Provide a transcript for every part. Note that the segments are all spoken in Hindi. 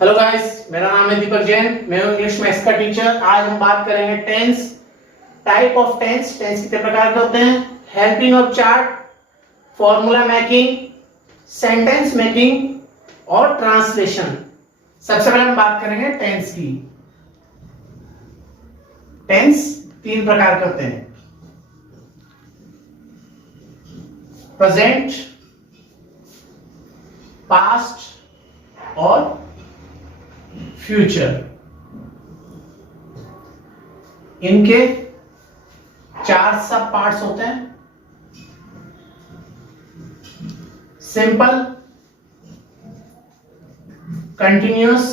हेलो गाइस, मेरा नाम है दीपक जैन। मैं हूं इंग्लिश मैथ्स का टीचर। आज हम बात करेंगे tense, type of tense. Tense कितने प्रकार के होते हैं? Helping of chart, formula making, sentence making और ट्रांसलेशन। सबसे पहले हम बात करेंगे टेंस की। टेंस तीन प्रकार के होते हैं: प्रेजेंट, पास्ट और फ्यूचर। इनके चार सब पार्ट्स होते हैं: सिंपल, कंटिन्यूअस,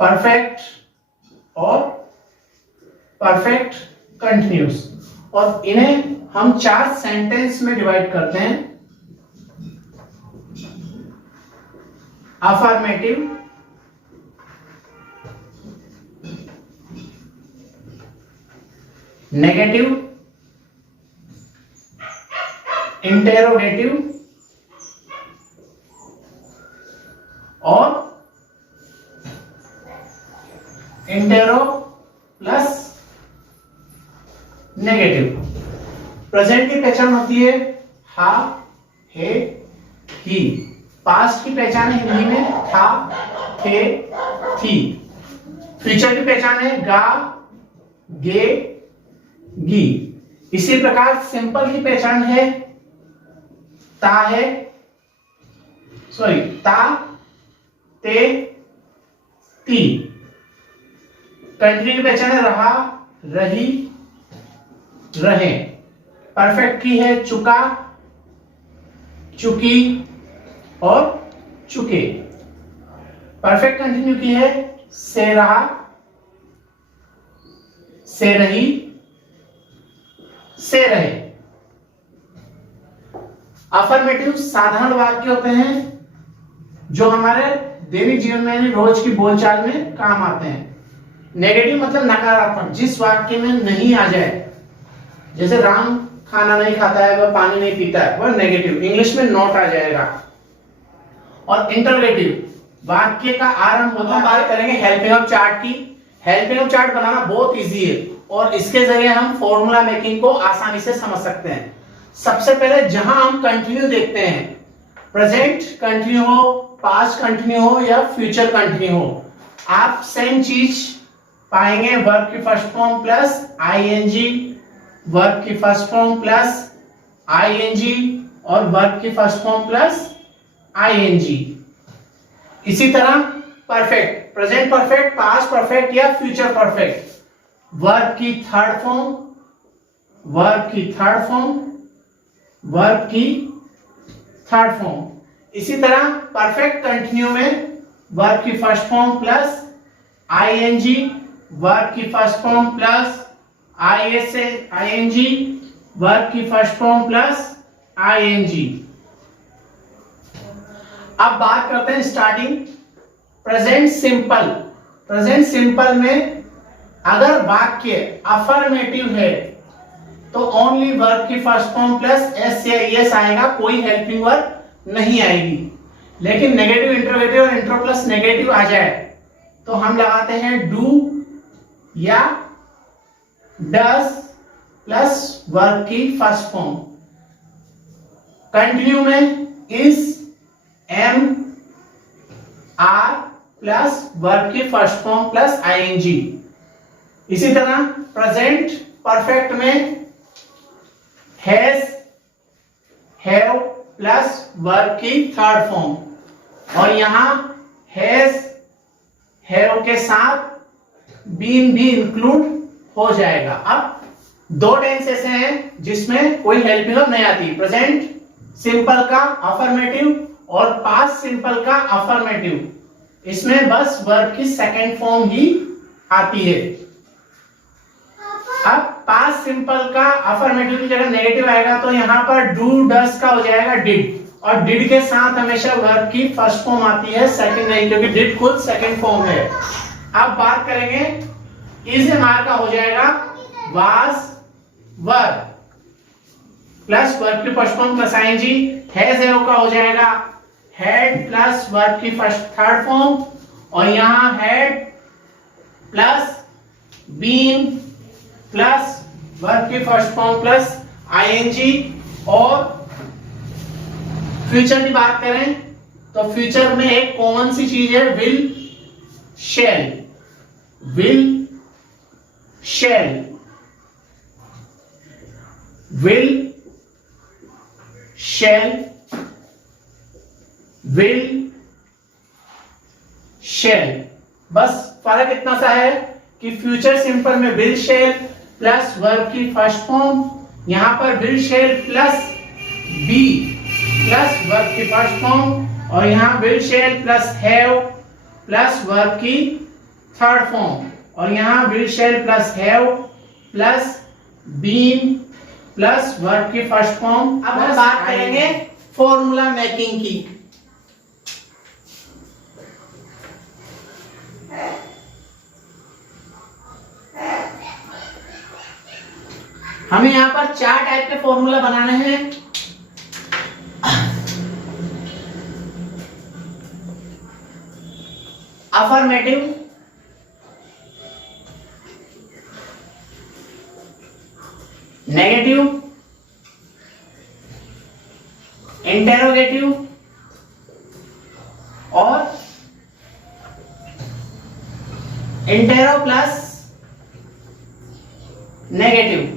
परफेक्ट और परफेक्ट कंटिन्यूअस। और इन्हें हम चार सेंटेंस में डिवाइड करते हैं: अफर्मेटिव, नेगेटिव, इंटेरोगेटिव और इंटेरो प्लस नेगेटिव। प्रेजेंट की पहचान होती है हा, हे, ही। पास्ट की पहचान है हिंदी में था, थे, थी। फ्यूचर की पहचान है गा, गे, गी। इसी प्रकार सिंपल की पहचान है ता, है ता, ते, ती। कंटिन्यू की पहचान है रहा, रही, रहे। परफेक्ट की है चुका, चुकी और चुके। परफेक्ट कंटिन्यू की है से रहा, से रही, से रहे। अफर्मेटिव साधारण वाक्य होते हैं जो हमारे दैनिक जीवन में यानी रोज की बोलचाल में काम आते हैं। नेगेटिव मतलब नकारात्मक, जिस वाक्य में नहीं आ जाए। जैसे राम खाना नहीं खाता है, वह पानी नहीं पीता है, वह नेगेटिव, इंग्लिश में नॉट आ जाएगा। और इंटरगेटिव वाक्य का आरंभ होता है। बात करेंगे हेल्पिंग ऑफ चार्ट की। हेल्पिंग ऑफ चार्ट बनाना बहुत इजी है और इसके जरिए हम फॉर्मूला मेकिंग को आसानी से समझ सकते हैं। सबसे पहले जहां हम कंटिन्यू देखते हैं, प्रेजेंट कंटिन्यू हो, पास्ट कंटिन्यू हो या फ्यूचर कंटिन्यू हो, आप सेम चीज पाएंगे। वर्ब की first form plus ING, verb की फर्स्ट फॉर्म प्लस आईएनजी और वर्ब की फर्स्ट फॉर्म प्लस आईएनजी। इसी तरह perfect, present perfect, past perfect या फ्यूचर परफेक्ट। वर्ब की थर्ड फॉर्म, वर्ब की थर्ड फॉर्म, वर्ब की थर्ड फॉर्म। इसी तरह परफेक्ट कंटिन्यू में वर्ब की first form plus ING, verb की first form plus ING, verb की फर्स्ट फॉर्म प्लस आईएनजी। अब बात करते हैं starting present simple. Present simple में अगर वाक्य अफर्मेटिव है तो ओनली वर्ब की फर्स्ट फॉर्म प्लस एस या एस आएगा, कोई हेल्पिंग वर्ब नहीं आएगी। लेकिन नेगेटिव, इंटरोगेटिव और इंट्रो प्लस नेगेटिव आ जाए तो हम लगाते हैं डू या डज प्लस वर्ब की फर्स्ट फॉर्म। कंटिन्यू में is, am, are plus verb की फर्स्ट फॉर्म प्लस आईएनजी। इसी तरह प्रेजेंट परफेक्ट में हैज, हैव प्लस वर्ब की थर्ड फॉर्म। और यहां हैज, हैव के साथ बीन भी इंक्लूड हो जाएगा। अब दो टेंस ऐसे हैं जिसमें कोई हेल्पिंग वर्ब नहीं आती: प्रेजेंट सिंपल का अफर्मेटिव और पास्ट सिंपल का अफर्मेटिव। इसमें बस वर्ब की सेकंड फॉर्म ही आती है। अब पास्ट सिंपल का अफर्मेटिव की जगह नेगेटिव आएगा तो यहां पर डू डस का हो जाएगा डिड, और डिड के साथ हमेशा वर्ब की फर्स्ट फॉर्म आती है, सेकंड नहीं, क्योंकि डिड खुद सेकंड फॉर्म है। अब बात करेंगे इज एम आर का हो जाएगा वाज, वर प्लस वर्ब की first form plus I N G. Has have का हो जाएगा हेड प्लस वर्ब की फर्स्ट थर्ड फॉर्म, और यहां had plus been plus verb की फर्स्ट फॉर्म प्लस आईएनजी। और फ्यूचर की बात करें तो फ्यूचर में एक कॉमन सी चीज है will shall, will shall, will shall, will shall. बस फर्क इतना सा है कि फ्यूचर सिंपल में विल शैल प्लस वर्ब की फर्स्ट फॉर्म, यहां पर will shall plus be plus verb की फर्स्ट फॉर्म, और यहां will shall plus have plus verb की थर्ड फॉर्म, और यहां will shall plus have plus been plus verb की फर्स्ट फॉर्म। अब हम बात करेंगे फॉर्मूला मेकिंग की। हमें यहां पर 4 टाइप के फॉर्मूला बनाने हैं। अफर्मेटिव, नेगेटिव, इंटेरोगेटिव और इंटेरो प्लस नेगेटिव।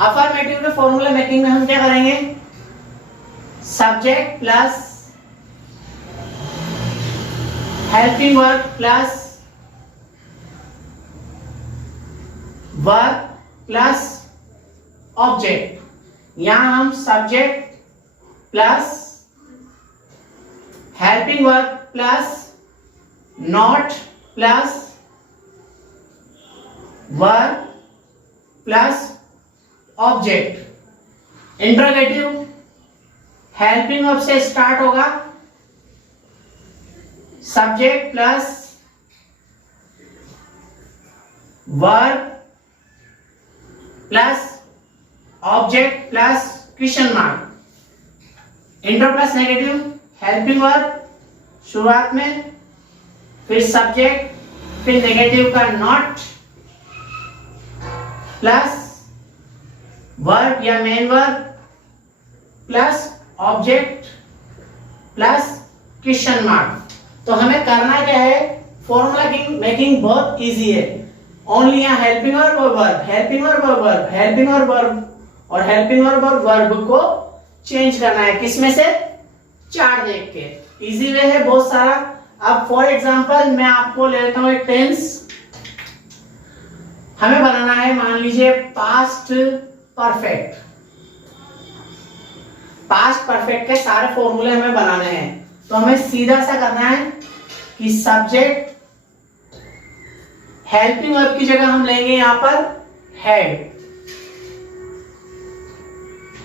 अफर्मेटिव के फॉर्मूला मेकिंग में हम क्या करेंगे, subject plus helping verb plus verb plus object. यहां हम subject plus helping verb plus not plus verb plus object. Interrogative helping verb से स्टार्ट होगा, subject plus verb plus object plus question mark. Intro plus negative helping verb शुरुआत में, फिर सब्जेक्ट, फिर नेगेटिव का नॉट प्लस वर्ब या main verb plus object plus question mark. तो हमें करना क्या है, फॉर्मूला मेकिंग बहुत इजी है। ओनली यहाँ हेल्पिंग वर्ब और वर्ब, हेल्पिंग वर्ब और वर्ब, हेल्पिंग वर्ब वर्ब और हेल्पिंग वर्ब और वर्ब को चेंज करना है। किसमें से, 4 देख के। इजी वे है बहुत सारा। अब फॉर एग्जांपल मैं आपको ले लेता हूं एक टेंस। हमें बनाना है, मान लीजिए पास्ट परफेक्ट। पास्ट परफेक्ट के सारे फॉर्मूले हमें बनाने हैं। तो हमें सीधा सा करना है कि सब्जेक्ट हेल्पिंग वर्ब की जगह हम लेंगे यहां पर हेड,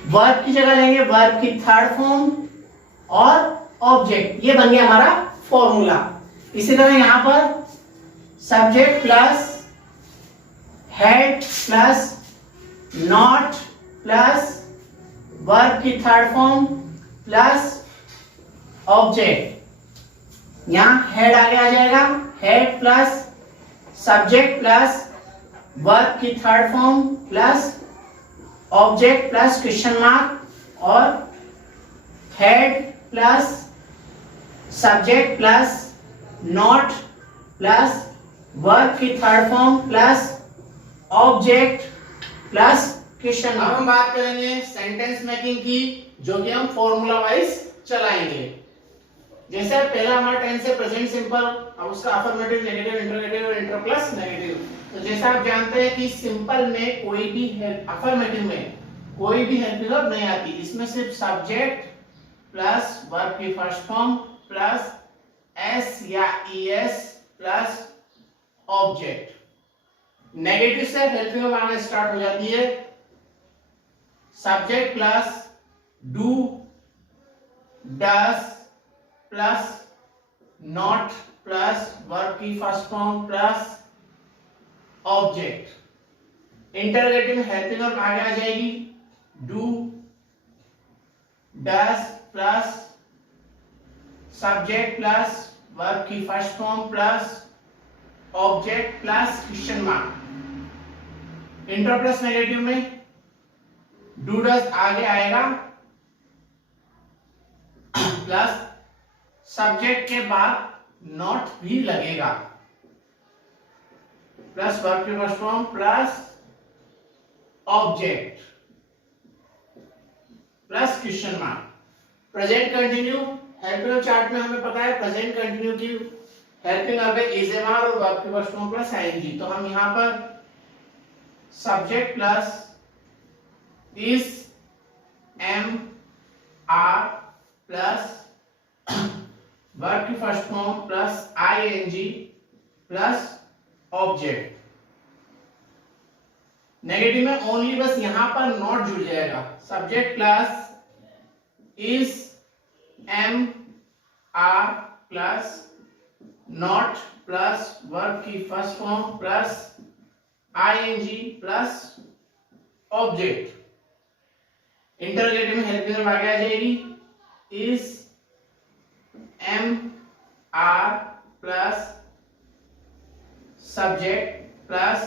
वर्ब की जगह लेंगे वर्ब की थर्ड फॉर्म और ऑब्जेक्ट। ये बन गया हमारा फॉर्मूला। इसी तरह यहां पर subject plus had plus not plus verb की थर्ड फॉर्म प्लस ऑब्जेक्ट। यहां हेड आगे आ जाएगा, had plus subject plus verb की third form plus object plus question mark, और had plus subject plus not plus verb की third form plus object plus question mark. हम बात करेंगे सेंटेंस मेकिंग की, जो कि हम फॉर्मूला वाइज चलाएंगे। जैसे पहला हमारा टेंस है प्रेजेंट सिंपल, अब उसका अफर्मेटिव, नेगेटिव, इंटरोगेटिव और इंटर प्लस नेगेटिव। तो जैसा आप जानते हैं कि सिंपल में कोई भी अफर्मेटिव में कोई भी हेल्पिंग वर्ब नहीं आती। इसमें सिर्फ सब्जेक्ट प्लस वर्ब की फर्स्ट फॉर्म प्लस एस या ईएस प्लस ऑब्जेक्ट। नेगेटिव से हेल्पिंग वर्ब आना स्टार्ट हो जाती है, subject plus do, does plus not plus verb की first form plus object. Interrogative में हेल्पिंग वर्ब आगे आ जाएगी, do, does plus subject plus verb की first form plus object plus question mark. Inter plus negative में डू डज आगे आएगा प्लस सब्जेक्ट के बाद नॉट भी लगेगा प्लस वर्ब की first form plus object plus question mark. Present continue helping chart में हमें पता है प्रेजेंट कंटिन्यू की हेल्पिंग वर्ब है इज एम आर और वर्ब की फर्स्ट फॉर्म प्लस आईएनजी। तो हम यहां पर subject plus is am are plus verb की first form plus ING plus object. Negative में ओनली बस यहां पर नॉट जुड़ जाएगा subject plus is am are plus not plus verb की first form plus ING plus object. Interrogative में हेल्पिंग वर्ब आगे आ जाएगी is am are plus subject plus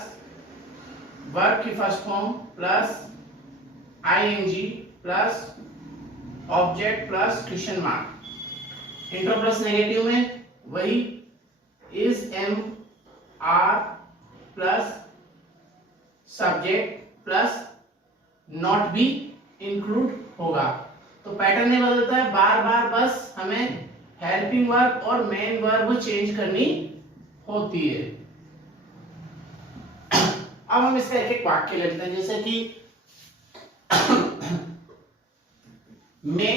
verb की first form plus ING plus object plus question mark. Inter plus negative में वही is am are plus subject plus not भी इंक्लूड होगा। तो पैटर्न नहीं बदलता है, बार बार बस हमें हेल्पिंग वर्ब और मेन वर्ब चेंज करनी होती है। अब हम इसका एक एक वाक्य लेते हैं, जैसे कि मैं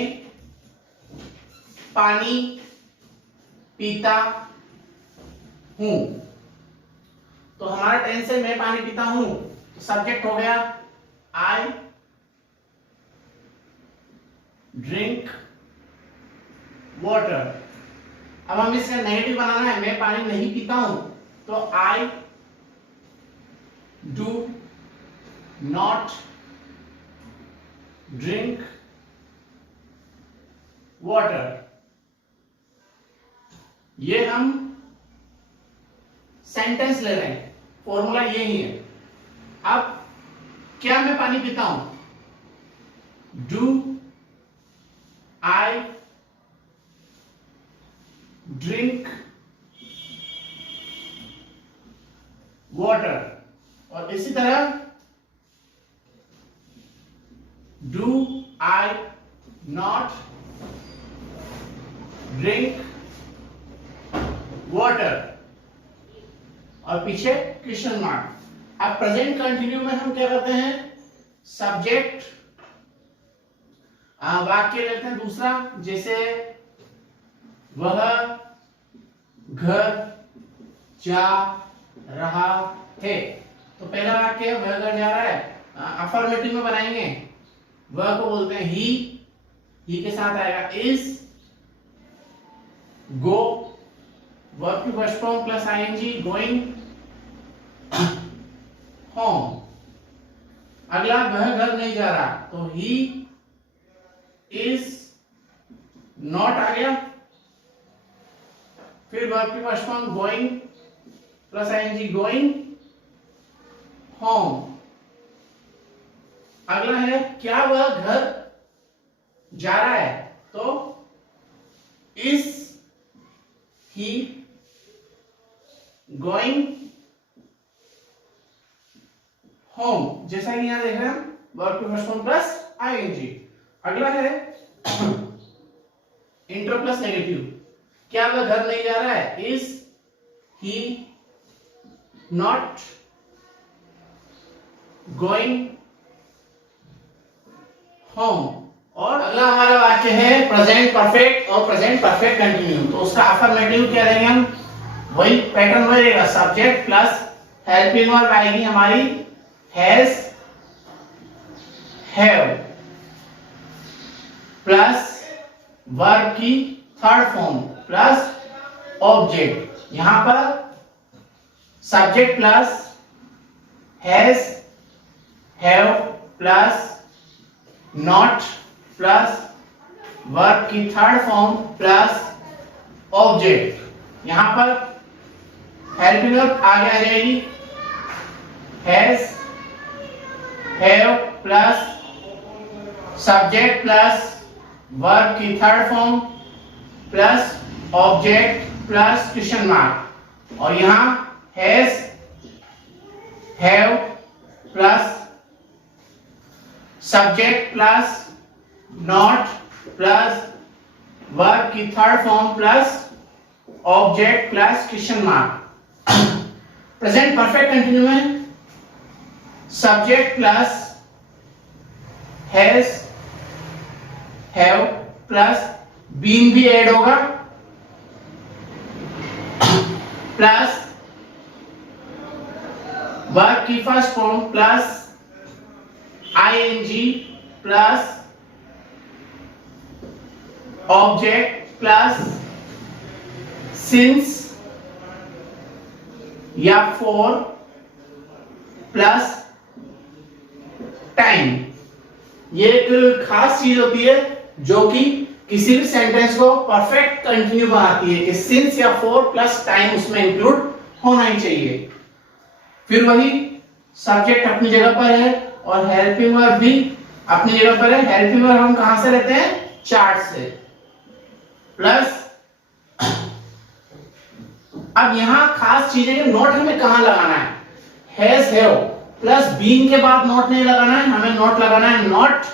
पानी पीता हूं। तो हमारा टेंस है मैं पानी पीता हूं, तो सब्जेक्ट हो गया आई ड्रिंक वाटर। अब हम इसका नेगेटिव बनाना है, मैं पानी नहीं पीता हूं, तो I do not drink water. ये हम सेंटेंस ले रहे हैं, फॉर्मूला यही है। अब क्या मैं पानी पीता हूं? Do I drink water. और इसी तरह do I not drink water और पीछे क्वेश्चन मार्क। अब प्रेजेंट कंटिन्यू में हम क्या करते हैं, सब्जेक्ट वाक्य लेते हैं दूसरा, जैसे वह घर जा रहा है। तो पहला वाक्य वह घर जा रहा है, अफर्मेटिव में बनाएंगे, वह को बोलते हैं ही के साथ आएगा इज, गो वर्ब की first form plus I N G going home. अगला वह घर नहीं जा रहा, तो ही इज नॉट आ गया, फिर वर्ब की first form going plus I N G going home. अगला है क्या वह घर जा रहा है, तो इज ही गोइंग होम। जैसा कि यहां देख रहे हैं वर्ब की फर्स्ट फॉर्म प्लस आईएनजी। अगला है इंटर प्लस नेगेटिव, क्या वह घर नहीं जा रहा है, is he not going home. और अगला हमारा वाक्य है प्रेजेंट परफेक्ट और प्रेजेंट परफेक्ट कंटिन्यू। तो उसका अफर्मेटिव क्या देंगे हम, वही पैटर्न वही रहेगा, सब्जेक्ट प्लस हेल्पिंग वर्ब आएगी हमारी हैज हैव प्लस वर्ब की थर्ड फॉर्म प्लस ऑब्जेक्ट। यहां पर subject plus has have plus not plus verb की थर्ड फॉर्म प्लस ऑब्जेक्ट। यहां पर हेल्पिंग वर्ब आगे आ जाएगी, has, have plus subject plus verb की third form plus object plus question mark, और यहां has, have plus subject plus not plus verb की third form plus object plus question mark. Present perfect continue में subject plus has, have plus been भी ऐड होगा प्लस वर्ब की first form plus ING plus object plus since या फॉर प्लस टाइम। ये एक खास चीज होती है जो कि किसी भी सेंटेंस को परफेक्ट कंटिन्यू बनाती है कि सिंस या फॉर प्लस टाइम उसमें इंक्लूड होना ही चाहिए। फिर वही सब्जेक्ट अपनी जगह पर है और हेल्पिंग वर्ब भी अपनी जगह पर है। हेल्पिंग वर्ब हम कहां से लेते हैं? चार्ट से। प्लस अब यहां खास चीज है कि नोट हमें कहां लगाना है। हैज, हैव प्लस बीन के बाद नोट नहीं लगाना है, हमें नोट लगाना है नॉट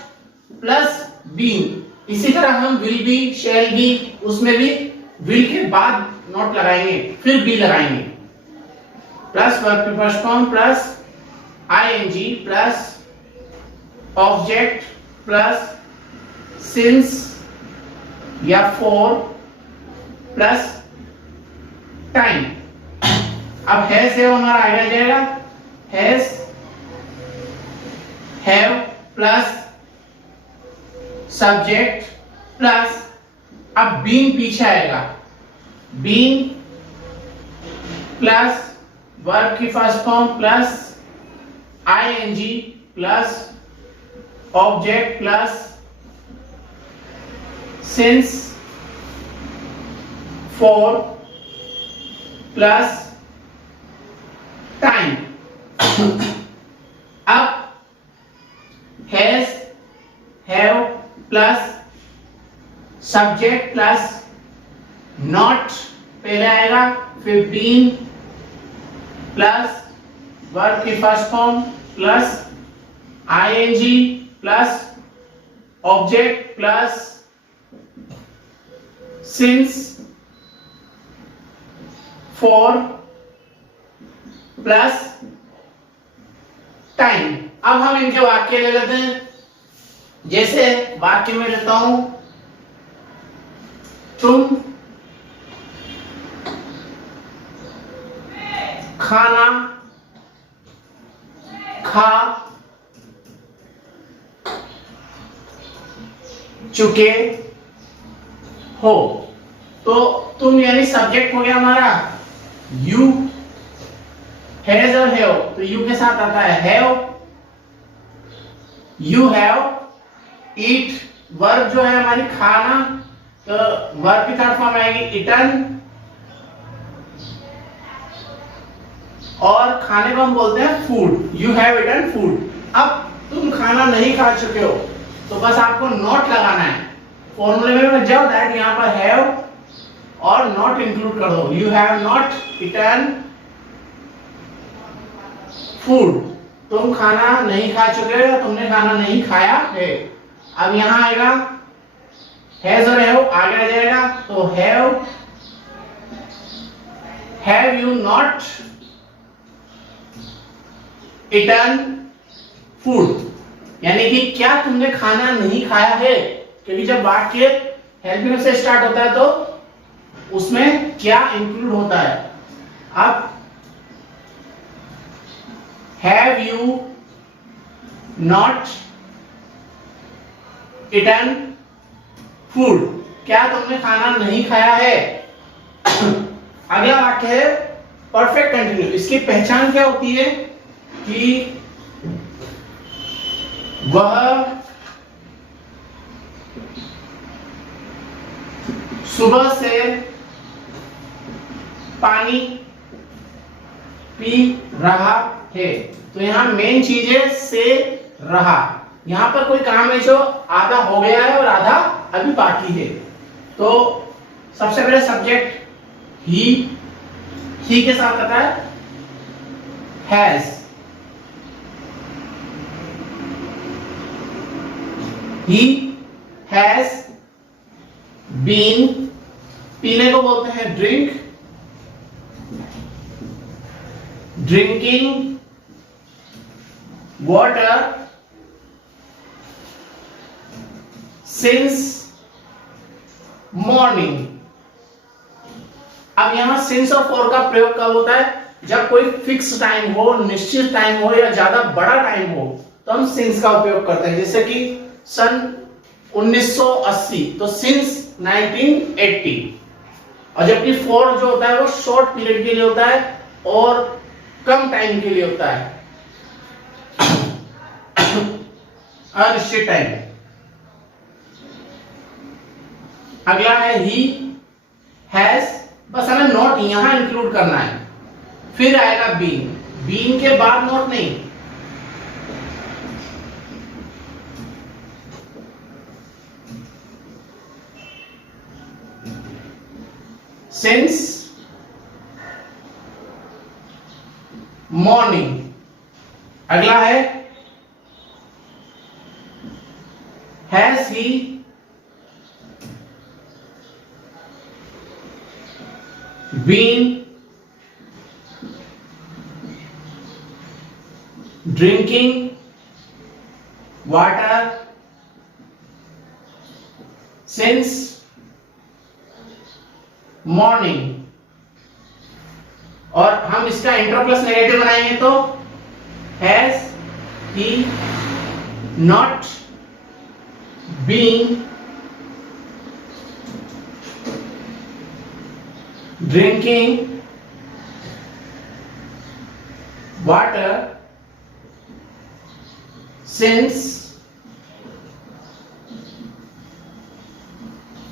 प्लस बीन। इसी तरह हम विल बी, शैल बी, उसमें भी विल के बाद नोट लगाएंगे फिर बी लगाएंगे। प्लस वर्ब की first form plus ING plus object plus since या फॉर प्लस टाइम। अब हैज, हैव हमारा आगे आ जाएगा, has, have plus subject plus अब बीन पीछे आएगा, बीन प्लस वर्ब की first form plus ING plus object plus since, for plus time. अब has, have plus subject plus not पहले आएगा, फिर बीन प्लस वर्ब की first form plus ING plus object plus since, for plus time. अब हम इनके वाक्य ले लेते हैं। जैसे वाक्य में लेता हूं, तुम खाना खा चुके हो। तो तुम यानी सब्जेक्ट हो गया हमारा यू, हैज और हैव तो यू के साथ आता है have, you have eat. Verb जो है हमारी खाना, तो वर्ब की थर्ड फॉर्म आएगी ईटन, और खाने को हम बोलते हैं food, you have eaten food. अब तुम खाना नहीं खा चुके हो तो बस आपको नॉट लगाना है। फॉर्मूले में मत जाओ, डायरेक्ट यहां पर हैव और नॉट इंक्लूड कर दो, you have not eaten food. तुम खाना नहीं खा चुके हो या तुमने खाना नहीं खाया है। अब यहां आएगा हैज और हैव आगे आ जाएगा, तो have you not eaten food, यानी कि क्या तुमने खाना नहीं खाया है। क्योंकि जब वाक्य हेल्पिंग से स्टार्ट होता है तो उसमें क्या इंक्लूड होता है। अब have you not eaten food, क्या तुमने खाना नहीं खाया है। अगला वाक्य है परफेक्ट कंटिन्यू। इसकी पहचान क्या होती है कि वह सुबह से पानी पी रहा है। तो यहाँ मेन चीज है से रहा। यहाँ पर कोई काम है जो आधा हो गया है और आधा अभी बाकी है। तो सबसे पहले सब्जेक्ट ही के साथ आता है हैज। ही हैज बीन, पीने को बोलते हैं drink, drinking water since morning. अब यहां सिंस और फॉर का प्रयोग कब होता है? जब कोई फिक्स टाइम हो, निश्चित टाइम हो या ज्यादा बड़ा टाइम हो तो हम सिंस का उपयोग करते हैं। जैसे कि सन 1980 तो सिंस 1980। और जबकि फॉर जो होता है वो शॉर्ट पीरियड के लिए होता है और कम टाइम के लिए होता है, अनिश्चित टाइम। अगला है ही हैज, बस हमें नॉट यहां इंक्लूड करना है। फिर आएगा बीन, बीन के बाद नॉट नहीं। Since morning. अगला है has he been drinking water since morning. और हम इसका इंटर प्लस नेगेटिव बनाएंगे तो has he not been drinking water since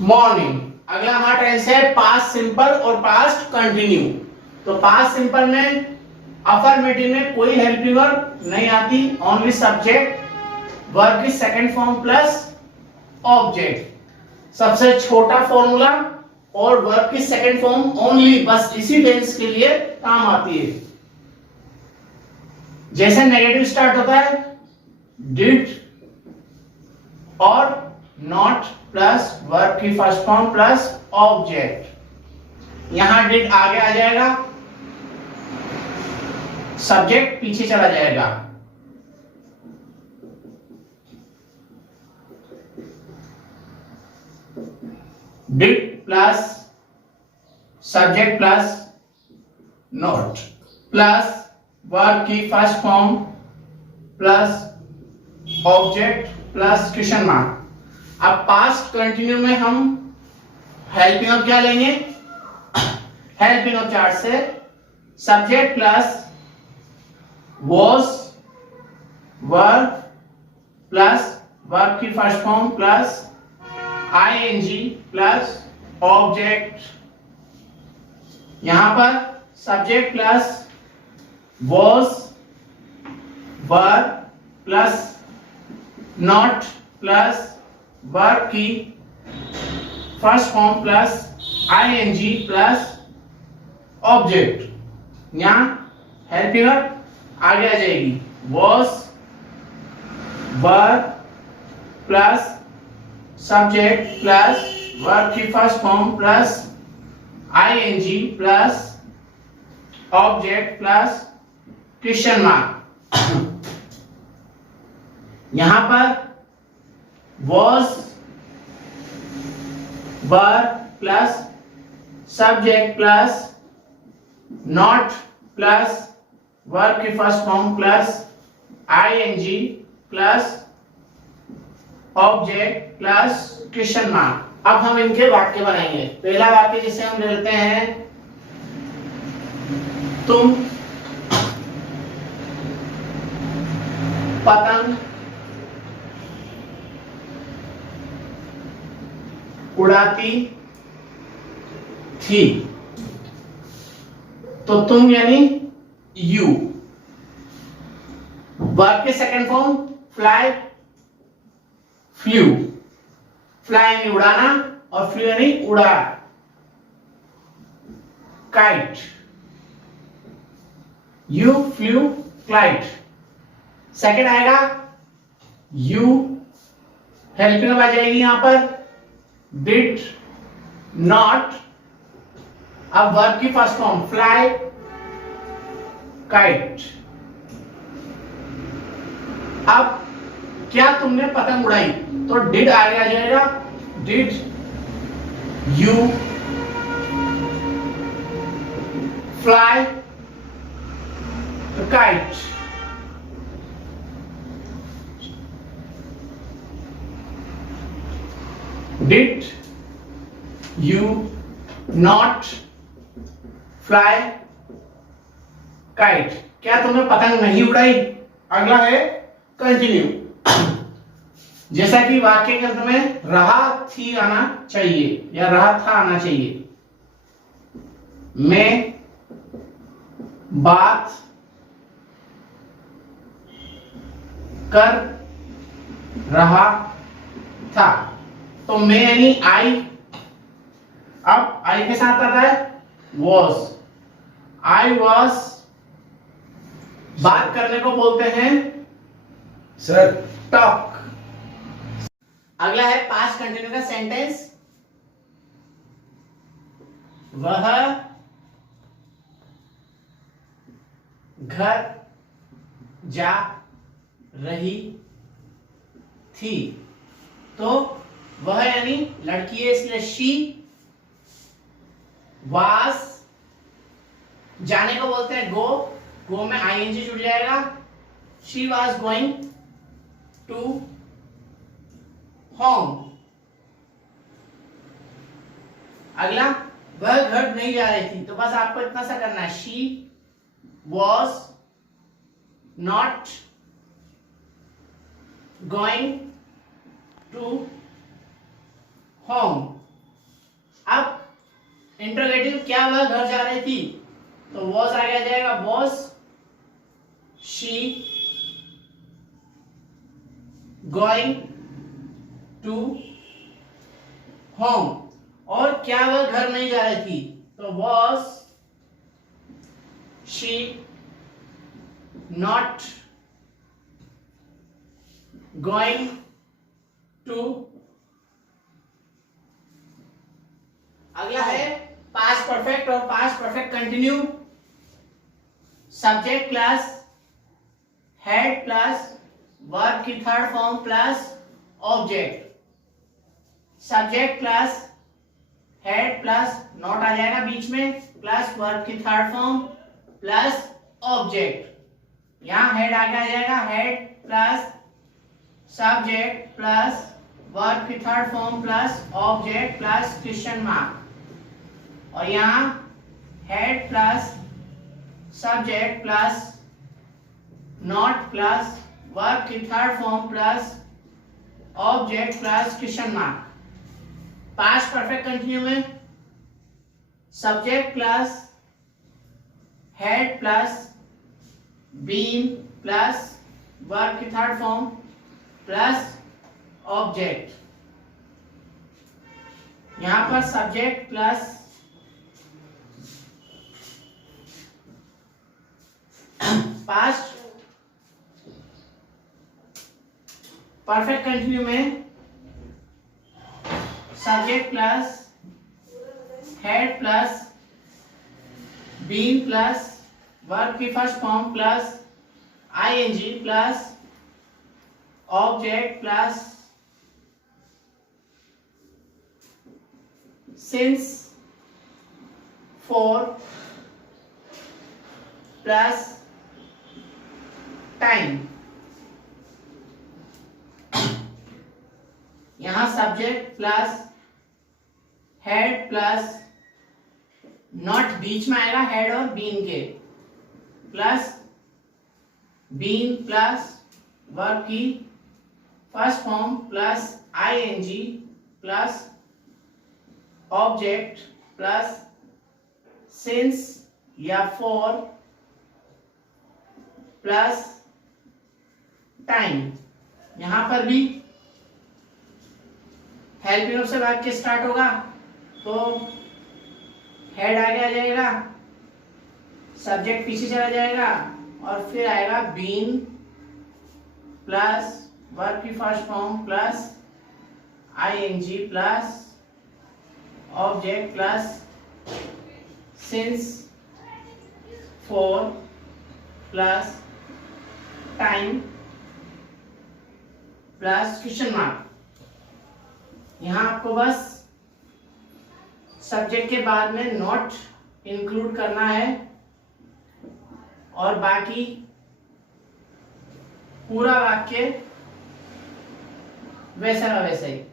morning. अगला हमारा टेंस है पास्ट सिंपल और पास्ट कंटिन्यू। तो पास्ट सिंपल में अफर्मेटिव में कोई हेल्पिंग वर्ब नहीं आती, ओनली सब्जेक्ट, वर्ब की सेकंड फॉर्म प्लस ऑब्जेक्ट। सबसे छोटा फॉर्मूला और वर्ब की सेकंड फॉर्म ओनली, बस इसी टेंस के लिए काम आती है। जैसे नेगेटिव स्टार्ट होता है डिड और नॉट प्लस वर्ब की फर्स्ट फॉर्म प्लस ऑब्जेक्ट। यहां डिड आगे आ जाएगा, सब्जेक्ट पीछे चला जाएगा। Did plus subject plus not plus verb की first form plus object plus question mark. अब पास्ट कंटिन्यू में हम हेल्पिंग ऑफ क्या लेंगे? हेल्पिंग ऑफ चार्ट से subject plus was verb plus verb की first form plus ING plus object. यहां पर subject plus was verb plus not plus verb की first form plus ING plus object. यहां हेल्पिंग आगे आ जाएगी, was verb plus subject plus verb की first form plus ING plus object plus question mark. यहां पर was verb plus subject plus not plus verb की first form plus ING plus object plus question mark. अब हम इनके वाक्य बनाएंगे। पहला वाक्य जिसे हम लेते हैं, तुम पतंग उड़ाती थी, तो तुम यानी यू। वर्ब के second form fly, flu. Fly यानी उड़ाना और फ्लू यानी उड़ा। Kite, you flu kite. Second आएगा यू, हेल्पिंग वर्ब आ जाएगी यहां पर डिड नॉट। अब वर्ब की फर्स्ट फॉर्म फ्लाई, काइट। अब क्या तुमने पतंग उड़ाई, तो डिड आगे आ जाएगा, did you fly kite. Did you not fly kite, क्या तुमने पतंग नहीं उड़ाई। अगला है कंटिन्यू। जैसा कि वाक्य के अंत में रहा थी आना चाहिए या रहा था आना चाहिए। मैं बात कर रहा था, तो मैं यानी आई। अब आई के साथ आता है वॉज। आई वॉज बात करने को बोलते हैं सर टॉक। अगला है पास्ट कंटिन्यू का सेंटेंस। वह घर जा रही थी, तो वह यानी लड़की है इसलिए शी। वाज जाने को बोलते हैं गो, गो में आईएनजी जुड़ जाएगा। She was going to home. अगला वह घर नहीं जा रही थी, तो बस आपको इतना सा करना है, she was not going to home. अब इंटरोगेटिव, क्या वह घर जा रही थी, तो वॉज आगे आ जाएगा, was she going to home. और क्या वह घर नहीं जा रही थी, तो was she not going to. अगला है पास्ट परफेक्ट और past perfect continue. Subject plus had plus verb की third form plus object. Subject plus had plus not आ जाएगा बीच में, प्लस वर्ब की थर्ड फॉर्म प्लस ऑब्जेक्ट। यहां हेड आगे आ जाएगा, had plus subject plus verb की third form plus object plus question mark. और यहां had plus subject plus not plus verb की third form plus object plus question mark. Past perfect continue में subject plus had plus been plus verb की थर्ड फॉर्म प्लस ऑब्जेक्ट। यहां पर subject plus past perfect continue में subject plus had plus been plus verb की first form plus ING plus object plus since for plus time. यहां subject plus had plus not बीच में आएगा हेड और बीन के, प्लस बीन प्लस वर्ब की first form plus ING plus object plus since या फॉर प्लस टाइम। यहां पर भी हेल्पिंग वर्ब से वाक्य स्टार्ट होगा तो हेड आगे आ जाएगा, सब्जेक्ट पीछे चला जाएगा और फिर आएगा बीन प्लस वर्ब की first form plus ING plus object plus since for plus time plus question mark. यहां आपको बस सब्जेक्ट के बाद में नॉट इंक्लूड करना है और बाकी पूरा वाक्य वैसा का वैसा ही।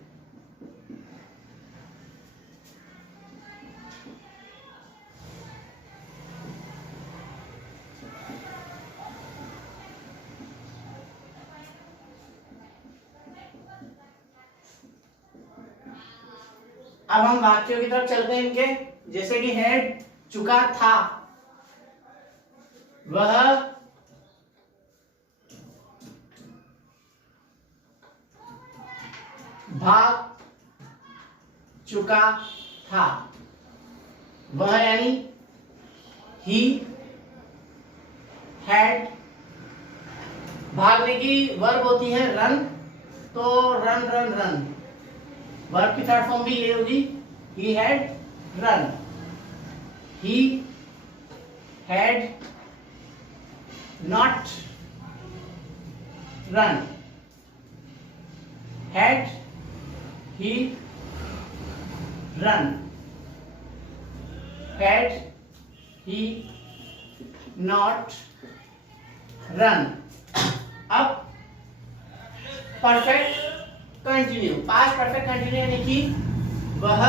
अब हम वाक्यों की तरफ चलते हैं इनके। जैसे कि हेड चुका था, वह भाग चुका था। वह यानी ही हैड। भागने की वर्ब होती है रन, तो रन रन रन। वर्ब की थर्ड फॉर्म भी ये होगी, he had run. He had not run. Had he run. Had he not run. अब perfect continue, past perfect continue यानी कि वह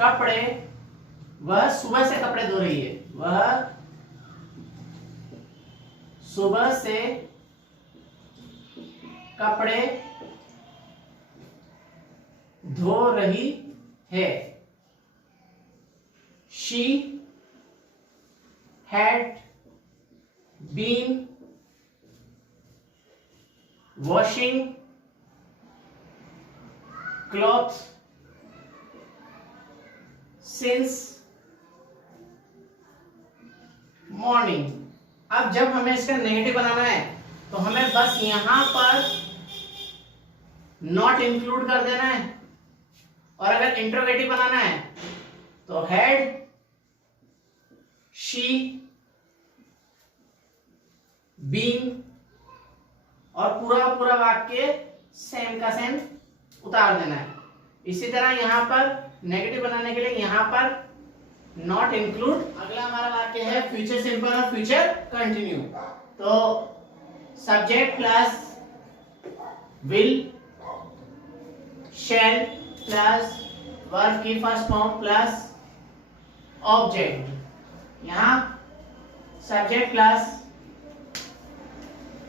कपड़े, वह सुबह से कपड़े धो रही है। वह सुबह से कपड़े धो रही है। She had been washing clothes since morning। अब जब हमें इसका नेगेटिव बनाना है तो हमें बस यहां पर नॉट इंक्लूड कर देना है, और अगर इंट्रोगेटिव बनाना है तो हैड शी बीन, और पूरा पूरा वाक्य सेम का सेम उतार देना है। इसी तरह यहां पर नेगेटिव बनाने के लिए यहां पर नॉट इंक्लूड। अगला हमारा वाक्य है फ्यूचर सिंपल और फ्यूचर कंटिन्यू। तो subject plus will shall plus verb की फर्स्ट फॉर्म प्लस ऑब्जेक्ट। यहां subject plus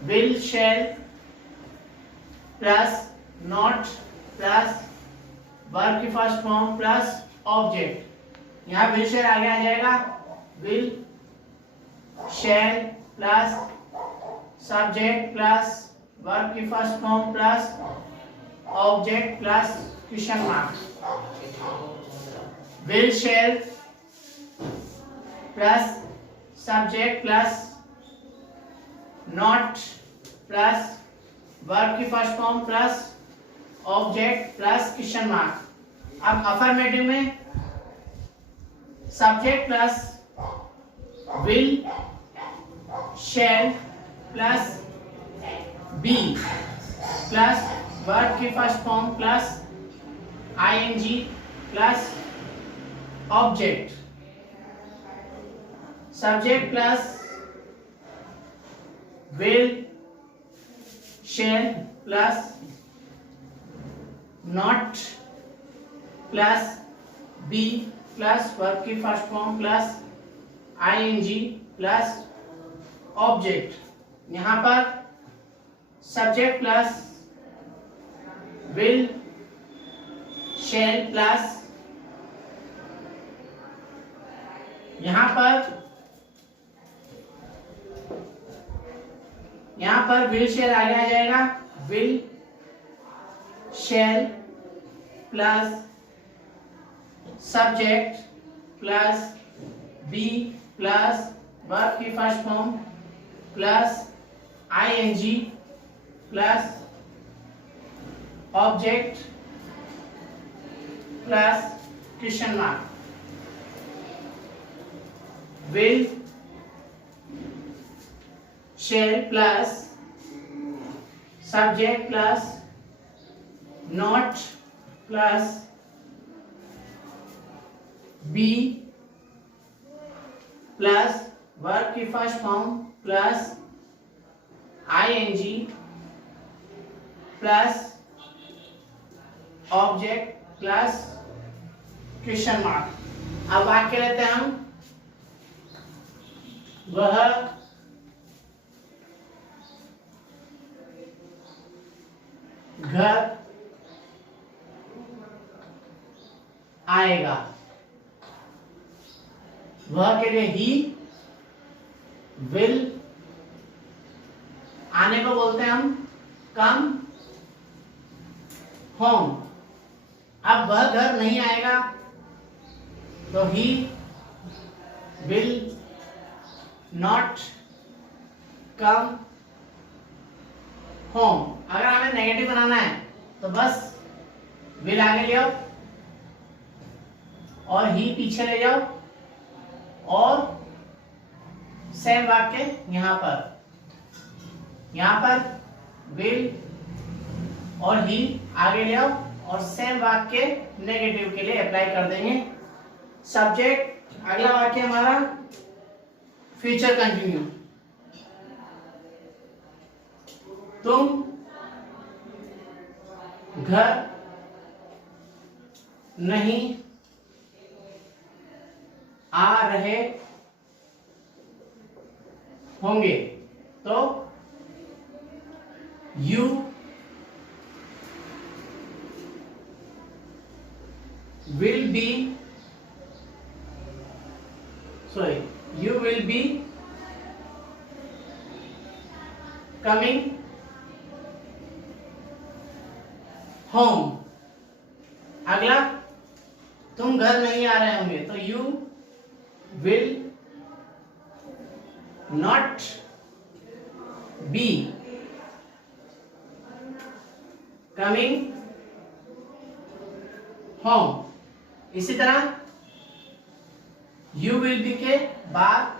will shall plus not plus verb की फर्स्ट फॉर्म प्लस ऑब्जेक्ट। यहां विल शैल आगे आ जाएगा, will shall plus subject plus verb की first form plus object plus question mark. Will shall plus subject plus not plus verb की first form plus object plus question mark. अब अफर्मेटिव में subject plus will shall plus be plus verb की first form plus ING plus object. Subject plus will shall plus not plus be plus verb की first form plus ING plus object. यहां पर subject plus will shall plus यहां पर विल शेल आगे आ जाएगा, will shall plus subject plus be plus verb की first form plus ING plus object plus question mark, will shall plus subject plus not plus be plus verb की first form plus ING plus object plus question mark. अब वाक्य लेते हैं हम, वह घर आएगा, वह के लिए ही विल, आने को बोलते हैं हम कम होम। अब वह घर नहीं आएगा तो he will not come home. अगर हमें नेगेटिव बनाना है तो बस विल आगे ले आओ और ही पीछे ले जाओ और सेम वाक्य यहां पर विल और ही आगे ले आओ और सेम वाक्य नेगेटिव के लिए अप्लाई कर देंगे। सब्जेक्ट, अगला वाक्य हमारा फ्यूचर कंटिन्यू, तुम घर नहीं आ रहे होंगे तो you will be coming home. अगला, तुम घर नहीं आ रहे होंगे तो you will not be coming home. इसी तरह यू विल बी के बाद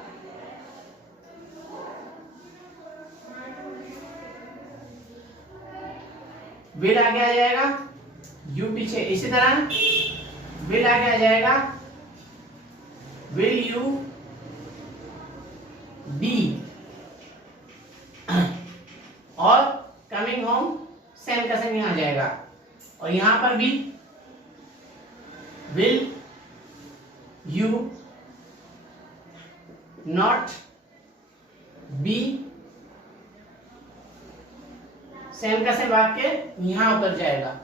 विल आगे आ जाएगा, यू पीछे। इसी तरह विल आगे आ जाएगा, विल यू बी, और कमिंग होम सेम का सेम यहां आ जाएगा। और यहां पर भी will you not be, same का सेम वाक्य यहां उतर जाएगा।